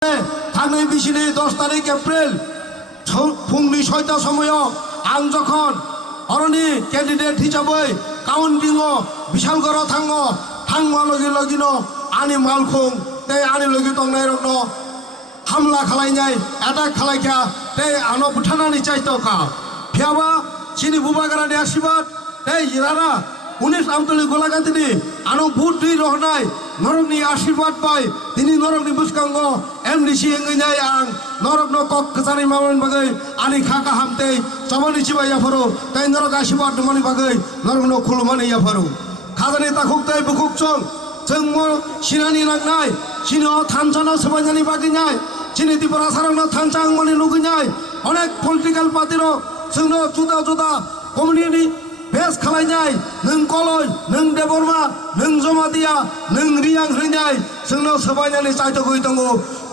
थांनाय बिसिनि 10 तारिख एप्रिल फुंनि 6टा समायाव आं जखन अरनि कैंडिडेट हिसाबै काउंटिंआव बिशालगड़आव थांबा लगे आंनि मालखुं ते आंनि लगे दंनाय रखनो हमला खालायनाय एटाक खालायखा ते आंनो बुथारनानै चाइतका फियाबा सिनि बुबागारानि आशीर्बाद ते इरारा 19 आमतली गलागातिनि आंनो भोट दै रहनाय नरकनि आशीर्बाद पाय दिनै नरकनि बुसकांगो एमडीसी एंगैनाय आं नरकनो कक कसानि मावनायनि बागै आंनि खाका हामते सबानि सिबाय याफोरो ते नरक आशीर्बाद दमानि बागै नरकनो खुलुमानि याफोरो खाजानि ताखुकते बुकुकचों जों सिनानि नांनाय सिनो थानसानो सबायनानि बागैनाय सिनि त्रिपुरा सारावनो थानसां मानि लुगैनाय अनेक पलिटिकल पार्टिरो जोंनो जुदा जुदा कमिउनिटी बेस खालायनाय नों कलय नों देबरमा नों जमादिया नों रियां हृनाय जोंनो सबायनानि चाइतगै दंगो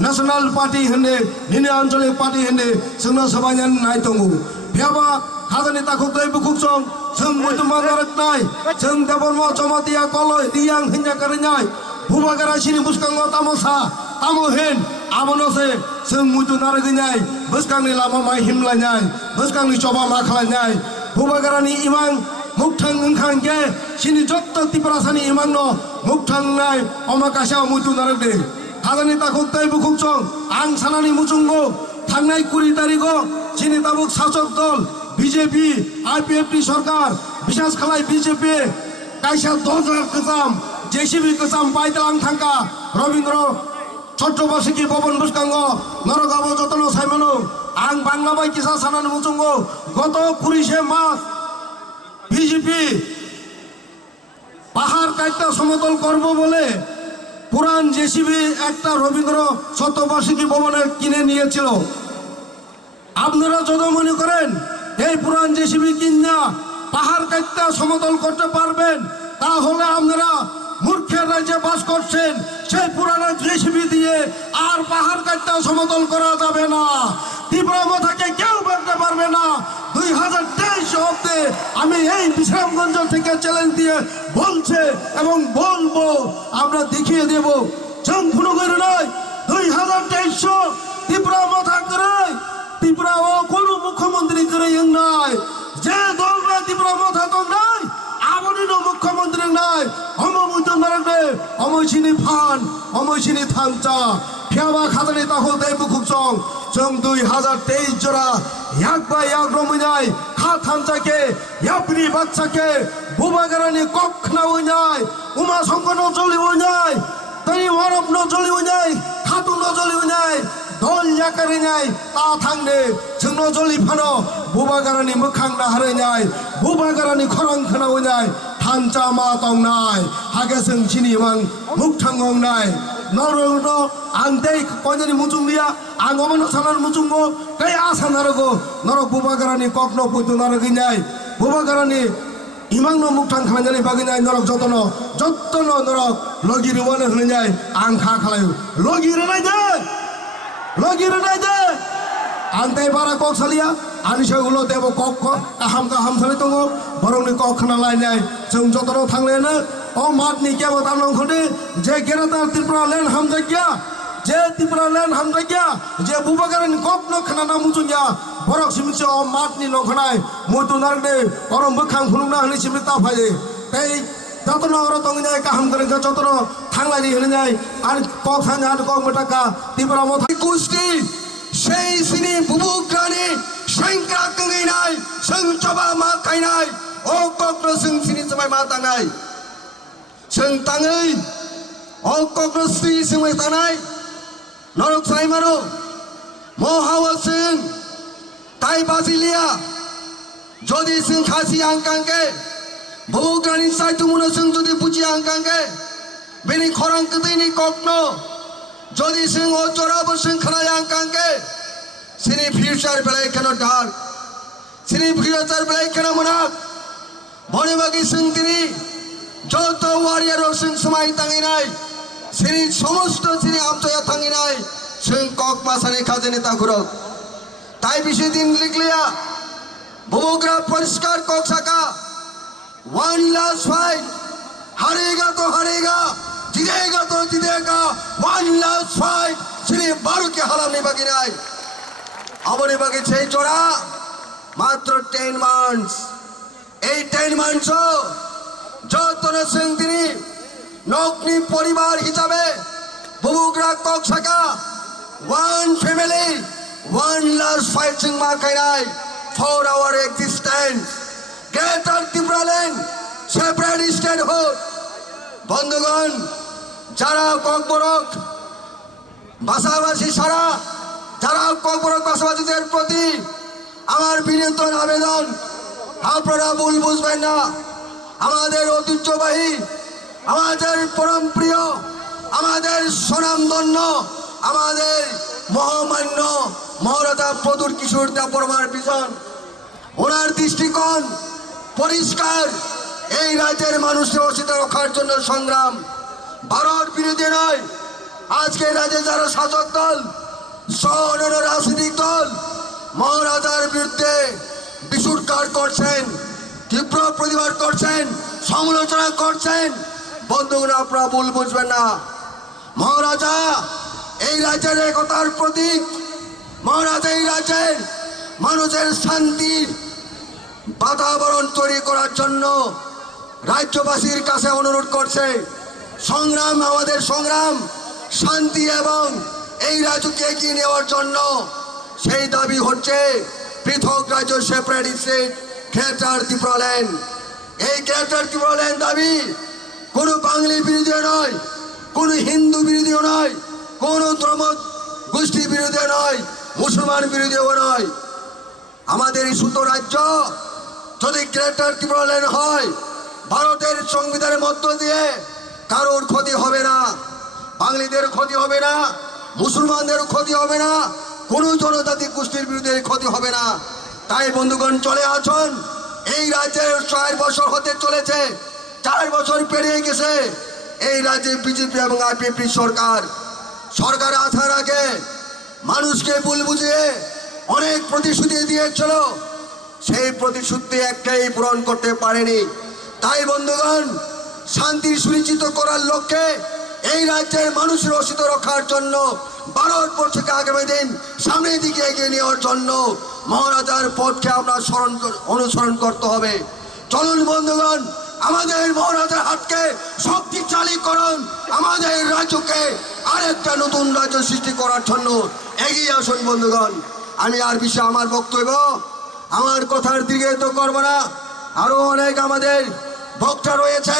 नेशनल पार्टी होनने निने आंचलिक पार्टी होनने जोंनो सबायनानि नाय दंगो बेयाबा खाजानि ताखुकते बुकुकचों जों मुदुमा नारकनाय जों देबरमा जमादिया कलय रियां हिन्जा करनाय बुबागारा सिनि बुसकांगो तामसा तामोहेन आमनोसे जों मुदु नारगैनाय बुसकांनि लामा माय हिमलायनाय बुसकांनि चबा मा खालायनाय बुबागारानि इमां मुक्थां ओंखांगे सिनि जत्त त्रिपुरासानि इमांनो मुक्थांनाय अमाकाशा मुदु नारगदे खाजानि ताखुकते बुकुकचों आं सानानि मुचुंगो थांनाय 20 तारिखो सिनि ताबुक शासक दल बीजेपी आईपीएफटी सरकार विशेष खालाय बीजेपी कायसा 10,000 गोजाम जेसीबी गोजाम पाइतलां थांका रवींद्र छत्रबासिकी भवन बुसकांगो नरगाबो जतनो साइमानो आं बांला बाय किसा सानानि मुचुंगो गत 20 मास बीजेपी পাহাড় কাটতে সমতল করব বলে পুরান জেসিবি একটা রবীন্দ্র শতবার্ষিকী ভবনে কিনে নিয়েছিল আপনারা যদি মনে করেন এই পুরান জেসিবি কিনা পাহাড় কাটতে সমতল করতে পারবেন তাহলে আপনারা মূর্খের রাজ্যে বাস করছেন সেই পুরানো জেসিবি দিয়ে আর পাহাড় কাটতে সমতল করা যাবে না ত্রিপুরা মাথাকে কেউ বাঁধতে পারবে না 2023 অব্দে আমি এই বিশ্রামগঞ্জ থেকে চ্যালেঞ্জ দিয়ে বলছে এবং বলবো আমরা দেখিয়ে দেব সম্পূর্ণ করে নয় 2023 ত্রিপুরা মাথা করে ত্রিপুরা ও কোনো মুখ্যমন্ত্রী করে নাই যে দলরা ত্রিপুরা মাথা তো নাই আবনিনো মুখ্যমন্ত্রী নাই অমমুদ্দ নারকদে অময়সিনি ফান অময়সিনি থানচা ফিয়াবা খাতানি তাহতে বুকুকচং जों 2023 जरा याक बा याक रमिनाय खा थानचाके यापनि बाच्चाके बुबागारानि कखना उइनाय उमा संकन जलि उइनाय तनि वरप न जलि उइनाय खातु न जलि उइनाय दल याकारिनाय ता थांदे जोंनो जलि फानो बुबागारानि मोखां नाहारैनाय बुबागारानि खरं खोना उइनाय थानचा मा तंनाय हागे जों सिनि मान मुखथांगंनाय नरनो आंते कोइनि मुचुंदिया आं अमनो सानार मुचुंगो कै आसा नारगो नरक बुबागारानि कखनो पुइतु नारगिनाय बुबागारानि इमांनो मुक्तां खालायनानै बागिनाय नरक जतनो नरक लगिरवानो होनाय आं खा खालायो लगिरनाय दे आंते बारा कक सालिया आनि सागुलो देबो कक गाहाम सालि दङो बरंनि कक खोनालायनाय जों जतनो थांलेनो ओ मातनि केबो तानंखदे जे गेरादार त्रिपुरा लेन हामजागिया जे त्रिपुरा लेन हामजागिया जे बुबागारानि कखनो खोनाना मुजुनिया बरक सिमिसे ओ मातनि नखनाय मुतु नारदे अरम बोखां फुनुना हनि सिमि ताफाये तै जतनो अर दंनाय गाहाम करे जतनो थांलानि होनाय आर कक थाङा आर कक मटाका त्रिपुरा मथा कुस्ति সেই সিনি বুবুগ্রানি সংক্রা কঙ্গিনাय संचबा मा खायनाय ओ कक्र जों सिनि सबाय मा तांनाय जों ताङै ओ कक्र सिनि सबाय तांनाय नरक साइमारो महावसिं ताइ बाजिलिया যদি जों खासि आंकांगे बुबुग्रानि साइतुमुनो जों যদি बुजि आंकांगे बेनि खरां कदैनि कक्नो যদি जों अजराबो जों खोनाय आंकांगे सिनि फ्यूचार बेलाय केन डार्क सिनि फ्यूचार बेलाय केन मोनाक बनिबागि जों दिनै যত ওয়ারিয়ার जों समाय तांगिनाय सिनि समस्त सिनि आमचया तांगिनाय जों कक मासानि खाजनि ताखुरक ताइ बिसे दिन लिखलिया बुबुग्रा परिष्कार कक साका वन लास्ट फाइट हारेगा तो हारेगा जीतेगा तो जीतेगा वन लास्ट फाइट শ্রী বারুকে হালামনি বাকি নাই আমনি বাকি সেই চড়া মাত্র 10 মান্থস এই 10 মান্থসও যতন সিং তিনি নগ্নি পরিবার হিসাবে বুবুগরা কক্সাকা one family one last fighting markai for our existence greater Tipraland separate statehood বন্ধুগণ যারা ককবরক ভাষাভাষী সারা যারা ককবরক ভাষাভাষীদের প্রতি আমার বিনীত আবেদন আপনারা ভুল বুঝবেন না আমাদের ঐতিহ্যবাহী আমাদের পরম প্রিয় আমাদের সুনামধন্য আমাদের মহামান্য মহারাজা প্রদুর কিশোর দেববর্মার ভিশন ওনার দৃষ্টিকোণ পরিষ্কার এই রাজ্যের মানুষের অস্তিত্ব রক্ষার জন্য সংগ্রাম ভারত বিরোধী নয় আজকে রাজ্যে যারা শাসক দল সহ রাজনৈতিক দল মহারাজার বিরুদ্ধে বিশুটকার করছেন তীব্র প্রতিবাদ করছেন সমালোচনা করছেন বন্ধুগণ আপনারা ভুল বুঝবেন না মহারাজা এই রাজ্যের একতার প্রতীক মহারাজা এই রাজ্যের মানুষের শান্তির বাতাবরণ তৈরি করার জন্য রাজ্যবাসীর কাছে অনুরোধ করছে সংগ্রাম আমাদের সংগ্রাম শান্তি এবং এই রাজ্যকে এগিয়ে নেওয়ার জন্য সেই দাবি হচ্ছে পৃথক রাজ্য সেপারেট স্টেট গ্রেটার ত্রিপুরাল্যান্ড এই গ্রেটার ত্রিপুরাল্যান্ড দাবি কোনো বাঙালি বিরোধী নয় কোনো হিন্দু বিরোধীও নয় কোনো ধর্ম গোষ্ঠী বিরোধী নয় মুসলমান বিরোধীও নয় আমাদের এই সুতো রাজ্য যদি গ্রেটার ত্রিপুরাল্যান্ড হয় ভারতের সংবিধানের মধ্য দিয়ে কারোর ক্ষতি হবে না বাঙালিদের ক্ষতি হবে না মুসলমানদের ক্ষতি হবে না কোনো জনজাতি গোষ্ঠীর বিরুদ্ধে ক্ষতি হবে না তাই বন্ধুগণ চলে আসুন এই রাজ্যের 4 বছর হতে চলেছে 4 বছর পেরিয়ে গেছে এই রাজ্যে বিজেপি এবং আইপিএফ সরকার আসার আগে মানুষকে ভুল বুঝিয়ে অনেক প্রতিশ্রুতি দিয়েছিল সেই প্রতিশ্রুতি একটাই পূরণ করতে পারেনি তাই বন্ধুগণ শান্তি সুনিশ্চিত করার লক্ষ্যে এই রাজ্যের মানুষের অস্তিত্ব রক্ষার জন্য ভারতবর্ষকে আগামী দিন সামনের দিকে এগিয়ে নেওয়ার জন্য মহারাজার পথকে আমরা অনুসরণ করতে হবে চলুন বন্ধুগণ আমাদের মহারাজার হাতকে শক্তিশালী করুন আমাদের রাজ্যকে আরেকটা নতুন রাজ্য সৃষ্টি করার জন্য এগিয়ে আসুন বন্ধুগণ আমি আর বিষয়ে আমার বক্তব্য আমার কথার দিকে তো করবো না আরো অনেক আমাদের বক্তা রয়েছে।